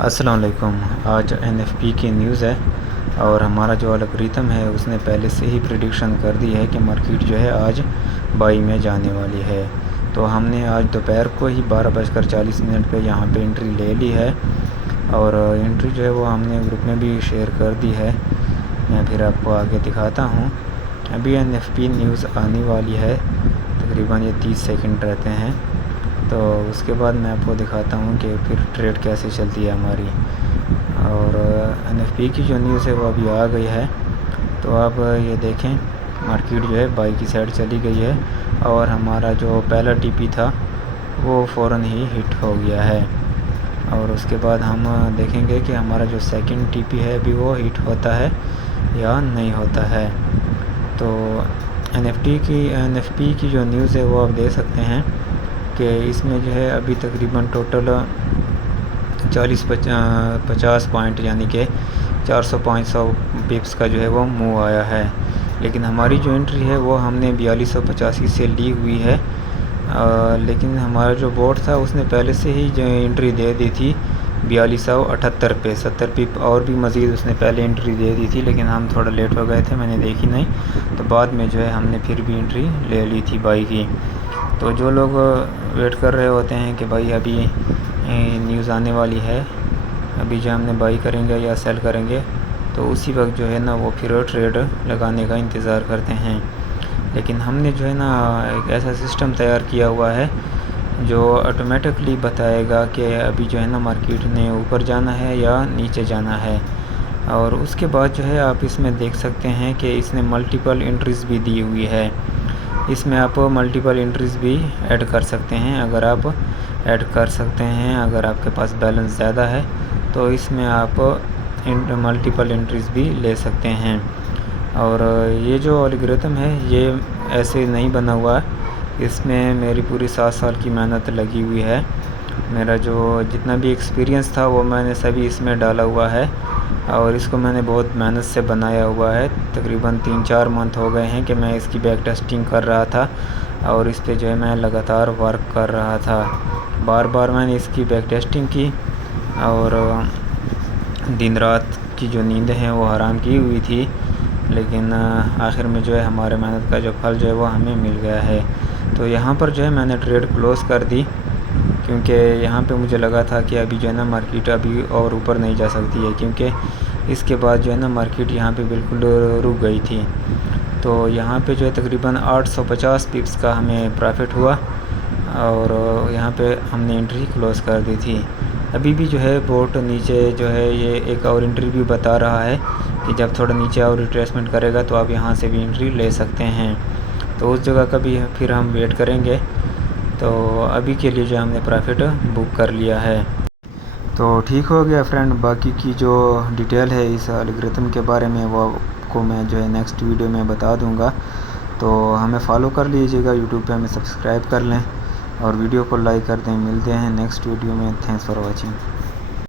अस्सलाम वालेकुम। आज एनएफपी की न्यूज़ है और हमारा जो एल्गोरिथम है उसने पहले से ही प्रिडिक्शन कर दी है कि मार्केट जो है आज बाई में जाने वाली है। तो हमने आज दोपहर को ही 12:40 पे यहाँ पे एंट्री ले ली है और एंट्री जो है वो हमने ग्रुप में भी शेयर कर दी है। मैं फिर आपको आगे दिखाता हूँ। अभी एनएफपी न्यूज़ आने वाली है, तकरीबन ये 30 सेकंड रहते हैं। तो उसके बाद मैं आपको दिखाता हूँ कि फिर ट्रेड कैसे चलती है हमारी। और एनएफपी की जो न्यूज़ है वो अभी आ गई है। तो आप ये देखें, मार्केट जो है बाई की साइड चली गई है और हमारा जो पहला टीपी था वो फ़ौरन ही हिट हो गया है। और उसके बाद हम देखेंगे कि हमारा जो सेकंड टीपी है अभी वो हिट होता है या नहीं होता है। तो एनएफपी की जो न्यूज़ है वो आप देख सकते हैं कि इसमें जो है अभी तकरीबन टोटल 50 पॉइंट यानी कि 400-500 पिप्स का जो है वो मूव आया है। लेकिन हमारी जो एंट्री है वो हमने 4285 से ली हुई है। लेकिन हमारा जो बोर्ड था उसने पहले से ही जो एंट्री दे दी थी 4278 पे, 70 पिप और भी मज़ीद उसने पहले एंट्री दे दी थी, लेकिन हम थोड़ा लेट हो गए थे, मैंने देखी नहीं। तो बाद में जो है हमने फिर भी एंट्री ले ली थी बाई की। तो जो लोग वेट कर रहे होते हैं कि भाई अभी न्यूज़ आने वाली है, अभी जो हमने बाई करेंगे या सेल करेंगे, तो उसी वक्त जो है ना वो फिर ट्रेड लगाने का इंतज़ार करते हैं। लेकिन हमने जो है ना एक ऐसा सिस्टम तैयार किया हुआ है जो ऑटोमेटिकली बताएगा कि अभी जो है ना मार्केट ने ऊपर जाना है या नीचे जाना है। और उसके बाद जो है आप इसमें देख सकते हैं कि इसने मल्टीपल एंट्रीज़ भी दी हुई है। इसमें आप मल्टीपल एंट्रीज़ भी ऐड कर सकते हैं। अगर आप ऐड कर सकते हैं, अगर आपके पास बैलेंस ज़्यादा है तो इसमें आप मल्टीपल एंट्रीज़ भी ले सकते हैं। और ये जो एल्गोरिथम है ये ऐसे नहीं बना हुआ है, इसमें मेरी पूरी 7 साल की मेहनत लगी हुई है। मेरा जो जितना भी एक्सपीरियंस था वो मैंने सभी इसमें डाला हुआ है और इसको मैंने बहुत मेहनत से बनाया हुआ है। तकरीबन 3-4 मंथ हो गए हैं कि मैं इसकी बैक टेस्टिंग कर रहा था और इस पे जो है मैं लगातार वर्क कर रहा था। बार बार मैंने इसकी बैक टेस्टिंग की और दिन रात की जो नींदें हैं वो हराम की हुई थी, लेकिन आखिर में जो है हमारे मेहनत का जो फल जो है वो हमें मिल गया है। तो यहाँ पर जो है मैंने ट्रेड क्लोज़ कर दी, क्योंकि यहाँ पे मुझे लगा था कि अभी जो है ना मार्केट अभी और ऊपर नहीं जा सकती है, क्योंकि इसके बाद जो है ना मार्केट यहाँ पे बिल्कुल रुक गई थी। तो यहाँ पे जो है तकरीबन 850 पिप्स का हमें प्रॉफिट हुआ और यहाँ पे हमने एंट्री क्लोज़ कर दी थी। अभी भी जो है बोट नीचे जो है ये एक और एंट्री भी बता रहा है कि जब थोड़ा नीचे और रिट्रेसमेंट करेगा तो आप यहाँ से भी एंट्री ले सकते हैं। तो उस जगह का भी फिर हम वेट करेंगे। तो अभी के लिए जो हमने प्रॉफिट बुक कर लिया है। तो ठीक हो गया फ्रेंड, बाकी की जो डिटेल है इस एल्गोरिथम के बारे में वो आपको मैं जो है नेक्स्ट वीडियो में बता दूंगा। तो हमें फॉलो कर लीजिएगा, यूट्यूब पे हमें सब्सक्राइब कर लें और वीडियो को लाइक कर दें। मिलते हैं नेक्स्ट वीडियो में। Thanks for watching.